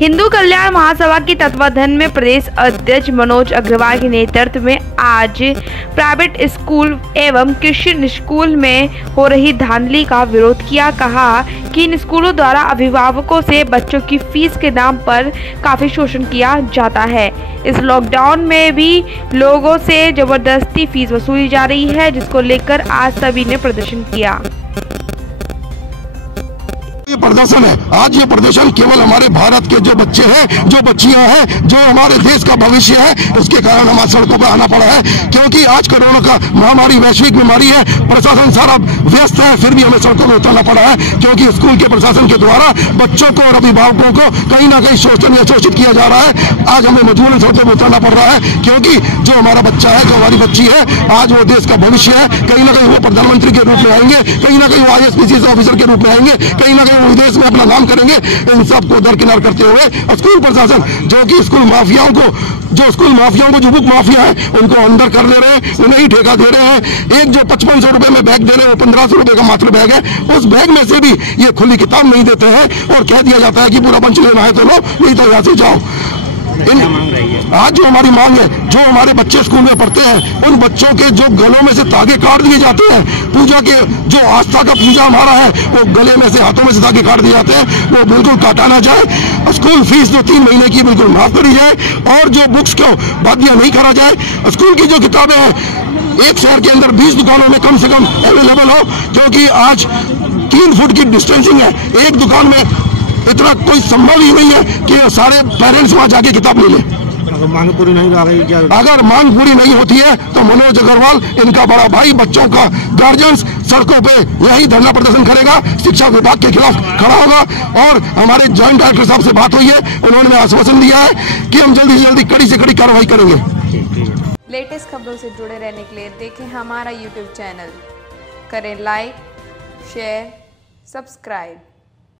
हिंदू कल्याण महासभा के तत्वाधान में प्रदेश अध्यक्ष मनोज अग्रवाल के नेतृत्व में आज प्राइवेट स्कूल एवं क्रिश्चियन स्कूल में हो रही धांधली का विरोध किया। कहा कि इन स्कूलों द्वारा अभिभावकों से बच्चों की फीस के नाम पर काफी शोषण किया जाता है। इस लॉकडाउन में भी लोगों से जबरदस्ती फीस वसूली जा रही है, जिसको लेकर आज सभी ने प्रदर्शन किया। ये प्रदर्शन है। आज ये प्रदर्शन केवल हमारे भारत के जो बच्चे हैं, जो बच्चियां हैं, जो हमारे देश का भविष्य है, उसके कारण हमारे सड़कों पर आना पड़ा है। क्योंकि आज कोरोना का महामारी वैश्विक बीमारी है, प्रशासन सारा व्यस्त है, फिर भी हमें सड़कों में उतरना पड़ा है। क्योंकि स्कूल के प्रशासन के द्वारा बच्चों को और अभिभावकों को कहीं ना कहीं शोषण या शोषित किया जा रहा है। आज हमें मजबूरन सड़कों में उतरना पड़ रहा है, क्योंकि जो हमारा बच्चा है, जो हमारी बच्ची है, आज वो देश का भविष्य है। कहीं ना कहीं वो प्रधानमंत्री के रूप में आएंगे, कहीं ना कहीं वो IAS ऑफिसर के रूप में आएंगे, कहीं ना कहीं वो विदेश में अपना नाम करेंगे। इन सबको दरकिनार करते हुए स्कूल प्रशासन जो कि स्कूल माफियाओं को जो बुक माफिया है, उनको अंदर कर ले रहे हैं, उन्हें ही ठेका दे रहे हैं। एक जो 5500 रुपए में बैग दे रहे हैं, वो 1500 रुपए का मात्र बैग है। उस बैग में से भी ये खुली किताब नहीं देते हैं और कह दिया जाता है कि पूरा बंच लेना है तो लो, नहीं तो यहाँ से जाओ। आज जो हमारी मांग है, जो हमारे बच्चे स्कूल में पढ़ते हैं, उन बच्चों के जो गलों में से तागे काट दिए जाते हैं, पूजा के जो आस्था का पूजा हमारा है, वो गले में से, हाथों में से तागे काट दिए जाते हैं, वो बिल्कुल काटा ना जाए। स्कूल फीस जो 3 महीने की बिल्कुल माफ करी जाए और जो बुक्स को बाध्य नहीं करा जाए। स्कूल की जो किताबें हैं, एक शहर के अंदर 20 दुकानों में कम से कम अवेलेबल हो, क्योंकि आज 3 फुट की डिस्टेंसिंग है। एक दुकान में इतना कोई संभव ही नहीं है कि सारे पेरेंट्स वहां जाके किताब ले लें। अगर मांग पूरी नहीं कर रही, क्या अगर मांग पूरी नहीं होती है तो मनोज अग्रवाल, इनका बड़ा भाई, बच्चों का गार्जियंस सड़कों पे यही धरना प्रदर्शन करेगा, शिक्षा विभाग के खिलाफ खड़ा होगा। और हमारे ज्वाइंट डायरेक्टर साहब से बात हुई है, उन्होंने आश्वासन दिया है कि हम जल्दी से जल्दी कड़ी से कड़ी कार्रवाई करेंगे। लेटेस्ट खबरों से जुड़े रहने के लिए देखें हमारा YouTube चैनल, करें लाइक, शेयर, सब्सक्राइब।